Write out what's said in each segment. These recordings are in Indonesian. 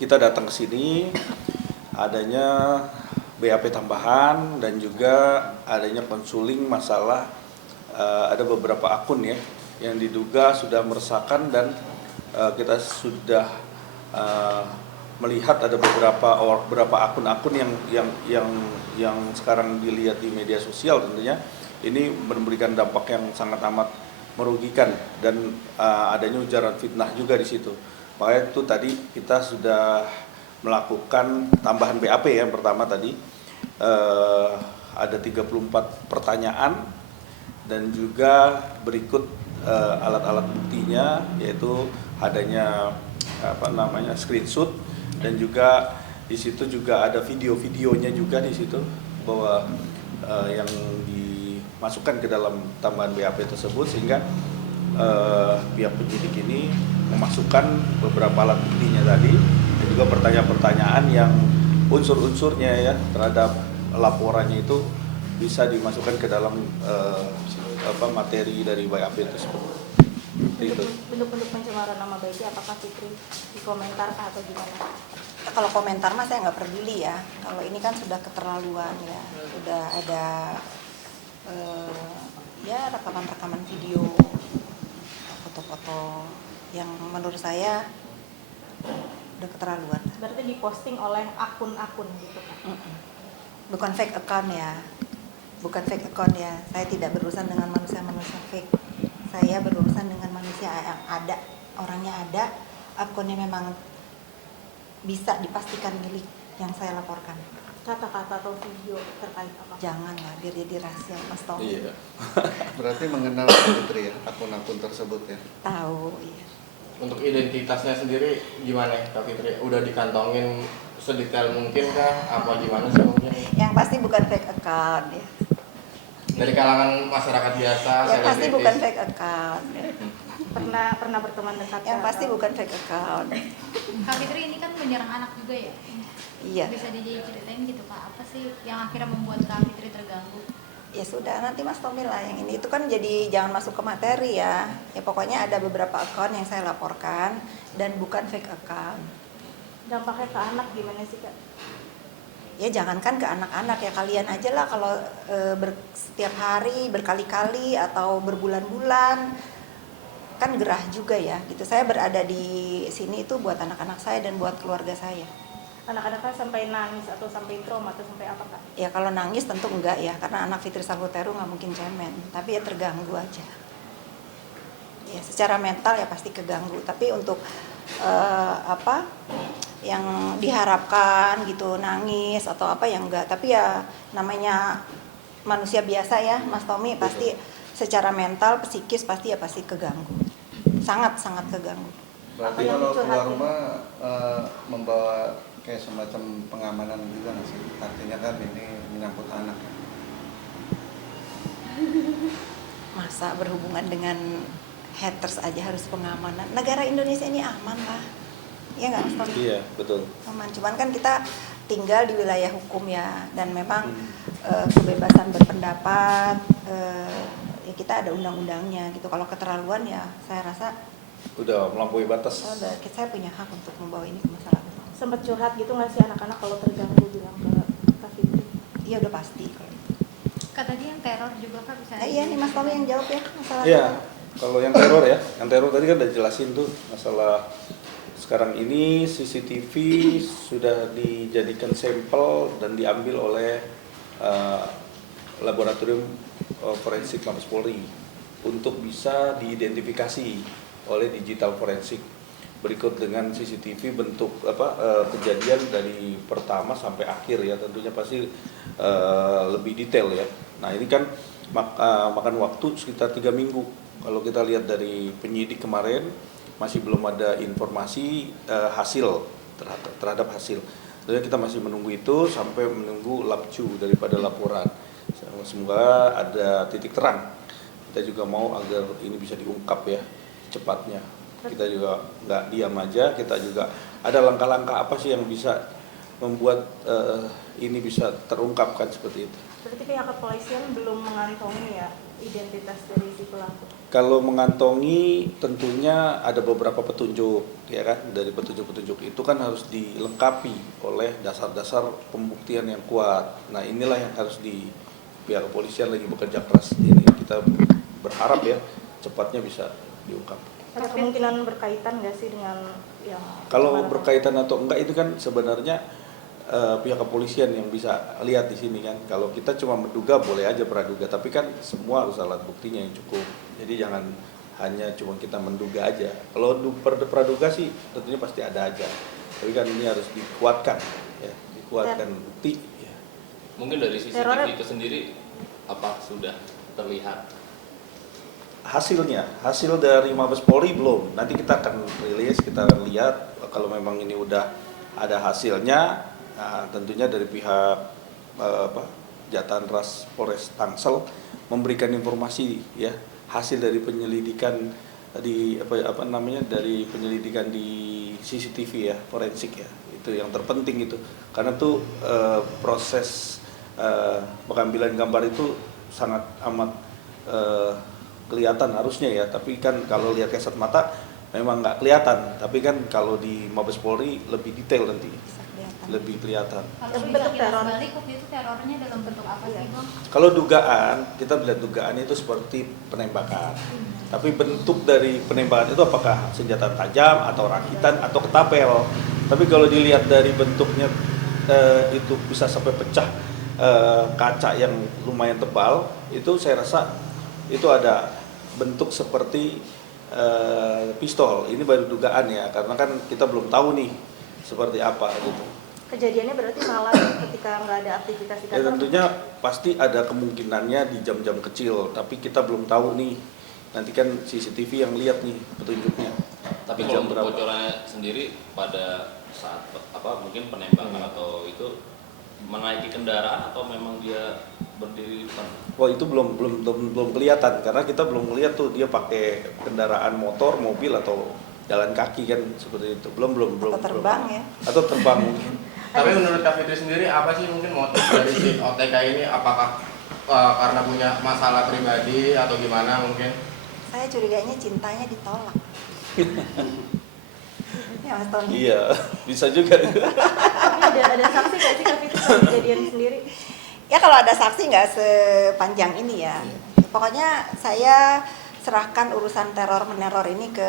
Kita datang ke sini adanya BAP tambahan dan juga adanya konsuling masalah ada beberapa akun ya yang diduga sudah meresahkan dan kita sudah melihat ada beberapa akun-akun yang sekarang dilihat di media sosial. Tentunya ini memberikan dampak yang sangat amat merugikan dan adanya ujaran fitnah juga di situ. Makanya itu tadi kita sudah melakukan tambahan BAP ya. Yang pertama tadi ada 34 pertanyaan dan juga berikut alat-alat buktinya, yaitu adanya screenshot dan juga di situ juga ada video-videonya juga di situ bahwa yang dimasukkan ke dalam tambahan BAP tersebut, sehingga pihak penyidik ini memasukkan beberapa alat buktinya tadi dan juga pertanyaan-pertanyaan yang unsur-unsurnya ya terhadap laporannya itu bisa dimasukkan ke dalam materi dari BAP tersebut. Bentuk-bentuk pencemaran nama baiknya apakah Fitri dikomentar atau gimana? Kalau komentar mah saya nggak peduli ya. Kalau ini kan sudah keterlaluan ya, sudah ada rekaman-rekaman video, foto-foto yang menurut saya udah keterlaluan. Berarti diposting oleh akun-akun gitu kan? Bukan fake account ya, bukan fake account ya. Saya tidak berurusan dengan manusia-manusia fake. Saya berurusan dengan manusia yang ada, orangnya ada, akunnya memang bisa dipastikan milik yang saya laporkan. Kata-kata atau video terkait apa? Janganlah, biar jadi rahasia Mas Tommy. Iya. Berarti mengenal Fitri ya, akun-akun tersebut ya? Tahu, iya. Untuk identitasnya sendiri gimana ya Kak Fitri? Udah dikantongin sedetail mungkin kah? Apa gimana sih mungkin? Yang pasti bukan fake account ya. Dari kalangan masyarakat biasa, Yang pasti selebritis. bukan fake account ya. Pernah berteman dekat? Yang pasti bukan fake account. Kak Fitri ini kan menyerang anak juga ya? Iya. Bisa diceritain gitu Kak, apa sih yang akhirnya membuat Kak Fitri terganggu? Ya sudah, nanti Mas Tommy lah yang ini. Itu kan jadi jangan masuk ke materi ya. Ya pokoknya ada beberapa account yang saya laporkan dan bukan fake account. Dampaknya ke anak gimana sih Kak? Ya jangankan ke anak-anak ya, kalian aja lah kalau setiap hari berkali-kali atau berbulan-bulan kan gerah juga ya gitu. Saya berada di sini itu buat anak-anak saya dan buat keluarga saya. Anak-anaknya sampai nangis atau sampai trauma atau sampai apa Kak? Ya kalau nangis tentu enggak ya, karena anak Fitri Sanghuteru nggak mungkin cemen, tapi ya terganggu aja. Ya secara mental ya pasti keganggu, tapi untuk yang diharapkan gitu nangis atau apa yang enggak, tapi ya namanya manusia biasa ya Mas Tommy, pasti secara mental, psikis pasti keganggu, sangat keganggu. Berarti Apa yang kalau keluar dicurhatin? rumah membawa kayak semacam pengamanan juga nggak sih? Artinya kan ini menyangkut anak ya? Masa berhubungan dengan haters aja harus pengamanan? Negara Indonesia ini aman lah, ya nggak Mas Tommy? Iya, betul. Aman, cuman kan kita tinggal di wilayah hukum ya, dan memang kebebasan berpendapat ya kita ada undang-undangnya gitu. Kalau keterlaluan ya saya rasa Udah melampaui batas. saya punya hak untuk membawa ini ke masalah hukum. Sempat curhat gitu nggak sih anak-anak kalau terganggu bilang ke Kak Fitri? Iya udah pasti kalau itu. Kak tadi yang teror juga Kak bisa Iya nih Mas Tommy yang jawab ya masalah Iya, itu. kalau yang teror ya, yang teror tadi kan udah jelasin tuh masalah sekarang ini CCTV sudah dijadikan sampel dan diambil oleh laboratorium forensik Mabes Polri untuk bisa diidentifikasi oleh digital forensik. Berikut dengan CCTV bentuk kejadian dari pertama sampai akhir ya, tentunya pasti lebih detail ya. Nah ini kan makan waktu sekitar 3 minggu. Kalau kita lihat dari penyidik kemarin masih belum ada informasi hasil terhadap hasil. Jadi kita masih menunggu itu sampai menunggu labcu daripada laporan. Semoga ada titik terang. Kita juga mau agar ini bisa diungkap ya cepatnya. Kita juga nggak diam aja, kita juga ada langkah-langkah apa sih yang bisa membuat ini bisa terungkapkan seperti itu. Berarti pihak kepolisian belum mengantongi ya identitas dari si pelaku? Kalau mengantongi tentunya ada beberapa petunjuk, ya kan? Dari petunjuk-petunjuk itu kan harus dilengkapi oleh dasar-dasar pembuktian yang kuat. Nah, inilah yang harus di pihak kepolisian lagi bekerja keras. Ini kita berharap ya cepatnya bisa diungkap. Ada kemungkinan berkaitan nggak sih dengan yang Kalau pencemaran berkaitan atau enggak itu kan sebenarnya pihak kepolisian yang bisa lihat di sini kan. Kalau kita cuma menduga boleh aja praduga, tapi kan semua harus alat buktinya yang cukup. Jadi jangan hanya cuma kita menduga aja. Kalau praduga sih tentunya pasti ada aja. Tapi kan ini harus dikuatkan, ya, dikuatkan bukti. Ya. Mungkin dari CCTV itu sendiri apa sudah terlihat? Hasil dari Mabes Polri belum. Nanti kita akan rilis, kita akan lihat kalau memang ini udah ada hasilnya. Nah, tentunya dari pihak Jatan Ras Polres Tangsel memberikan informasi ya hasil dari penyelidikan di dari penyelidikan di CCTV ya forensik ya, itu yang terpenting itu karena tuh proses pengambilan gambar itu sangat amat kelihatan harusnya ya, tapi kan kalau lihat kasat mata memang nggak kelihatan, tapi kan kalau di Mabes Polri lebih detail nanti. Lebih kelihatan. Kalau Tapi bisa bentuk teror. balik waktu itu terornya dalam bentuk apa sih Bang? Kalau dugaan, kita melihat dugaan itu seperti penembakan. Tapi bentuk dari penembakan itu apakah senjata tajam atau rakitan atau ketapel. Tapi kalau dilihat dari bentuknya itu bisa sampai pecah kaca yang lumayan tebal, itu saya rasa itu ada bentuk seperti pistol. Ini baru dugaan ya, karena kan kita belum tahu nih seperti apa gitu. Kejadiannya berarti malam ketika nggak ada aktivitas di Ya kantor? tentunya pasti ada kemungkinannya di jam-jam kecil, tapi kita belum tahu nih. Nanti kan CCTV yang lihat nih petunjuknya. Tapi Di kalau jam untuk berapa. bocorannya sendiri pada saat mungkin penembakan atau itu menaiki kendaraan atau memang dia berdiri di depan? Wah itu belum kelihatan karena kita belum melihat tuh dia pakai kendaraan motor, mobil atau jalan kaki kan seperti itu. Belum. Atau terbang ya? Atau terbang mungkin. Tapi menurut Kak Fitri sendiri apa sih mungkin motif dari si OTK ini? Apakah karena punya masalah pribadi atau gimana mungkin? Saya curiganya cintanya ditolak. Ya Mas Tony. Iya, bisa juga. Tapi ada saksi nggak sih Kak Fitri soal kejadian sendiri? Ya kalau ada saksi nggak sepanjang ini ya. Pokoknya saya serahkan urusan teror meneror ini ke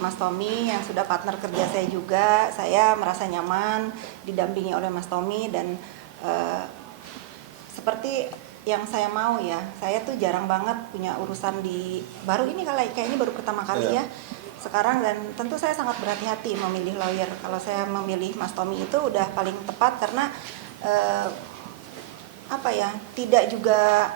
Mas Tommy yang sudah partner kerja saya juga. Saya merasa nyaman didampingi oleh Mas Tommy dan seperti yang saya mau ya. Saya tuh jarang banget punya urusan baru ini kayaknya baru pertama kali ya. Sekarang dan tentu saya sangat berhati-hati memilih lawyer. Kalau saya memilih Mas Tommy itu udah paling tepat karena tidak juga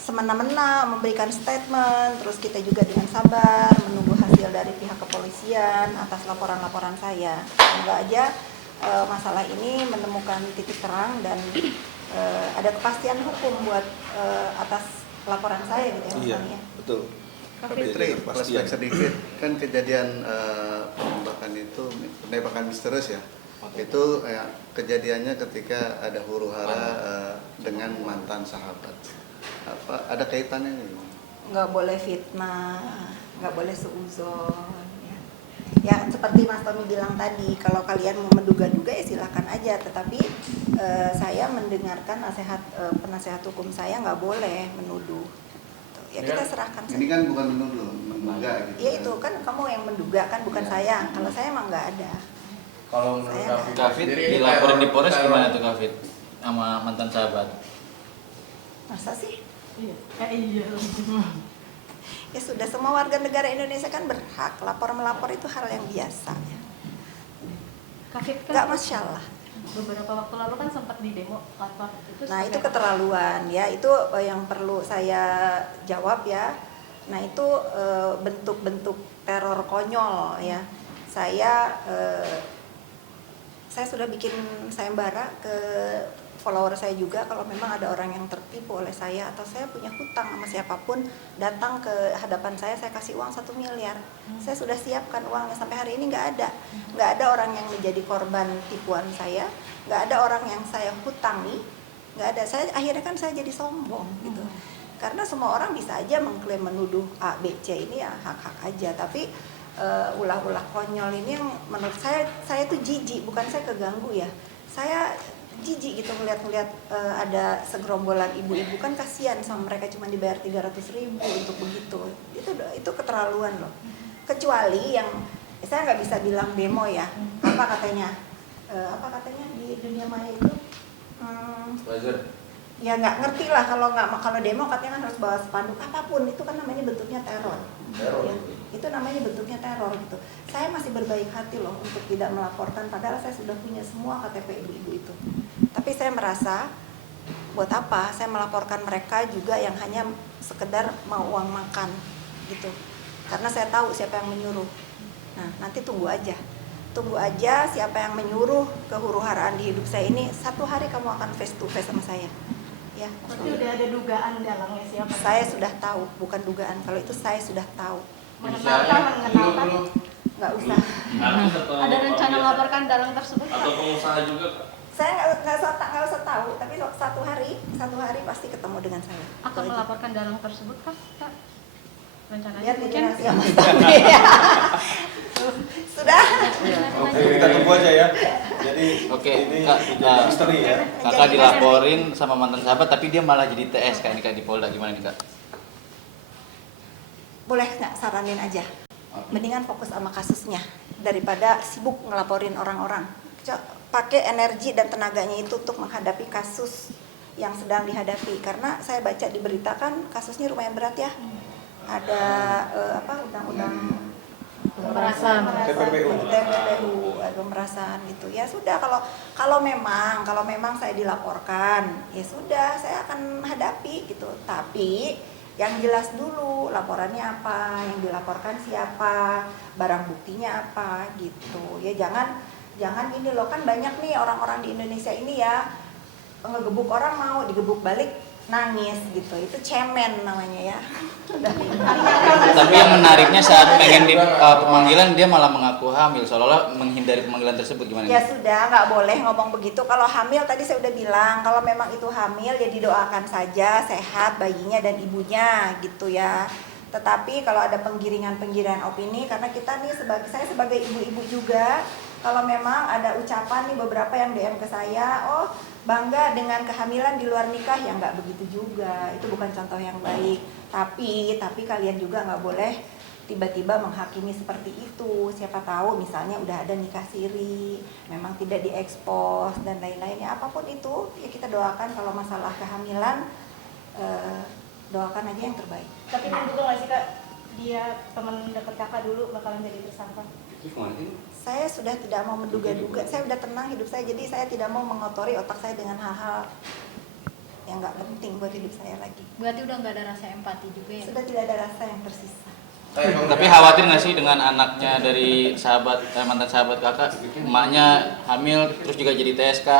semena-mena memberikan statement, terus kita juga dengan sabar menunggu hasil dari pihak kepolisian atas laporan-laporan saya. Semoga aja masalah ini menemukan titik terang dan ada kepastian hukum buat atas laporan saya gitu ya Mas Iya, Tony ya. betul. Fitri, flashback sedikit, kan kejadian penembakan misterius ya. Itu kejadiannya ketika ada huru-hara dengan mantan sahabat. Ada kaitannya nih? Nggak boleh fitnah, nggak boleh seuzon. Ya seperti Mas Tommy bilang tadi, kalau kalian mau menduga-duga ya silahkan aja. Tetapi saya mendengarkan penasehat hukum saya nggak boleh menuduh. Ya kita serahkan saja. Ini kan bukan menuduh, menduga gitu. Ya itu kan kamu yang menduga kan, bukan saya. Kalau saya emang nggak ada. Kalau menurut Saya Kak Kak Fitri Fit sendiri dilaporin di Polres teror- gimana tuh Kak Fit sama mantan sahabat? Masa sih? Iya. Ya sudah, semua warga negara Indonesia kan berhak melapor itu hal yang biasa. Kak Fit Nggak kan masalah. beberapa waktu lalu kan sempat di demo kantor itu. Nah itu seperti apa? keterlaluan ya, itu yang perlu saya jawab ya. Nah itu bentuk-bentuk teror konyol ya. Saya sudah bikin sayembara ke follower saya juga, kalau memang ada orang yang tertipu oleh saya atau saya punya hutang sama siapapun datang ke hadapan saya kasih uang 1 miliar. Saya sudah siapkan uangnya, sampai hari ini nggak ada orang yang menjadi korban tipuan saya, nggak ada orang yang saya hutangi, nggak ada. Akhirnya kan saya jadi sombong gitu. Karena semua orang bisa aja mengklaim menuduh A, B, C ini ya hak-hak aja. Tapi ulah-ulah konyol ini yang menurut saya tuh jijik, bukan saya keganggu ya. Saya jijik gitu ngeliat ada segerombolan ibu-ibu, kan kasihan sama mereka cuma dibayar 300.000 untuk begitu. Itu keterlaluan loh. Kecuali yang saya nggak bisa bilang demo ya. Apa katanya di dunia maya itu? Ya nggak ngerti lah, kalau demo katanya kan harus bawa spanduk apapun, itu kan namanya bentuknya teror. Ya, itu namanya bentuknya teror gitu. Saya masih berbaik hati loh untuk tidak melaporkan, padahal saya sudah punya semua KTP ibu-ibu itu. Tapi saya merasa buat apa saya melaporkan mereka juga yang hanya sekedar mau uang makan gitu. Karena saya tahu siapa yang menyuruh. Nah, nanti tunggu aja siapa yang menyuruh kehuru-haraan di hidup saya ini. Satu hari kamu akan face to face sama saya. Ya. Berarti udah ada dugaan dalangnya siapa? Saya sudah tahu, bukan dugaan. Kalau itu saya sudah tahu. Mengenalkan. Nggak usah. Ada rencana melaporkan dalang tersebut? Atau pengusaha juga Kak? Saya nggak usah tahu, tapi satu hari pasti ketemu dengan saya. Akan melaporkan dalang tersebut Kak? Rencananya Biar mungkin? tidak yang Mas Sudah. Oke, kita tunggu aja ya. Jadi Oke, ini Kak, jadi misteri ya. Kakak dilaporin sama mantan sahabat tapi dia malah jadi TS Kak, ini Kak di Polda, gimana nih Kak? Boleh nggak saranin aja? Mendingan fokus sama kasusnya daripada sibuk ngelaporin orang-orang. Pakai energi dan tenaganya itu untuk menghadapi kasus yang sedang dihadapi. Karena saya baca di berita kan kasusnya lumayan berat ya. Ada undang-undang Pemerasan. TPPU, pemerasan gitu. Ya sudah, kalau memang saya dilaporkan, ya sudah saya akan hadapi gitu. Tapi yang jelas dulu laporannya apa, yang dilaporkan siapa, barang buktinya apa gitu. Ya jangan gini loh, kan banyak nih orang-orang di Indonesia ini ya ngegebuk orang mau digebuk balik nangis gitu. Itu cemen namanya ya. Tapi yang menariknya saat pengen di pemanggilan dia malah mengaku hamil, seolah-olah menghindari pemanggilan tersebut, gimana? Ya sudah, nggak boleh ngomong begitu. Kalau hamil tadi saya udah bilang, kalau memang itu hamil ya didoakan saja sehat bayinya dan ibunya gitu ya. Tetapi kalau ada penggiringan opini, karena kita nih saya sebagai ibu-ibu juga, kalau memang ada ucapan nih beberapa yang DM ke saya, oh bangga dengan kehamilan di luar nikah, ya nggak begitu juga. Itu bukan contoh yang baik. Tapi kalian juga nggak boleh tiba-tiba menghakimi seperti itu. Siapa tahu misalnya udah ada nikah siri, memang tidak diekspos dan lain-lainnya. Apapun itu, ya kita doakan kalau masalah kehamilan, doakan aja yang terbaik. Tapi menduga nggak sih Kak, dia teman dekat kakak dulu bakalan jadi tersangka? Saya sudah tidak mau menduga-duga, saya sudah tenang hidup saya, jadi saya tidak mau mengotori otak saya dengan hal-hal yang nggak penting buat hidup saya lagi. Berarti udah nggak ada rasa empati juga ya? Sudah tidak ada rasa yang tersisa. Tapi khawatir nggak sih dengan anaknya dari mantan sahabat kakak, emaknya hamil terus juga jadi TSK?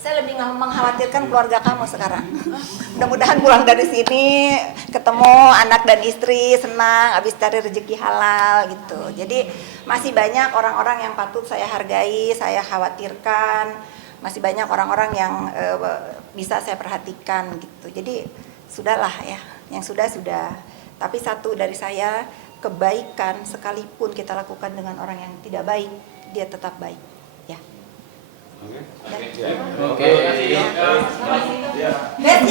Saya lebih mengkhawatirkan keluarga kamu sekarang. Mudah-mudahan pulang dari sini ketemu anak dan istri senang, habis cari rezeki halal gitu. Jadi masih banyak orang-orang yang patut saya hargai, saya khawatirkan. Masih banyak orang-orang yang bisa saya perhatikan gitu. Jadi sudahlah ya, yang sudah. Tapi satu dari saya, kebaikan sekalipun kita lakukan dengan orang yang tidak baik, dia tetap baik. Ya. Oke. Oke. Ya.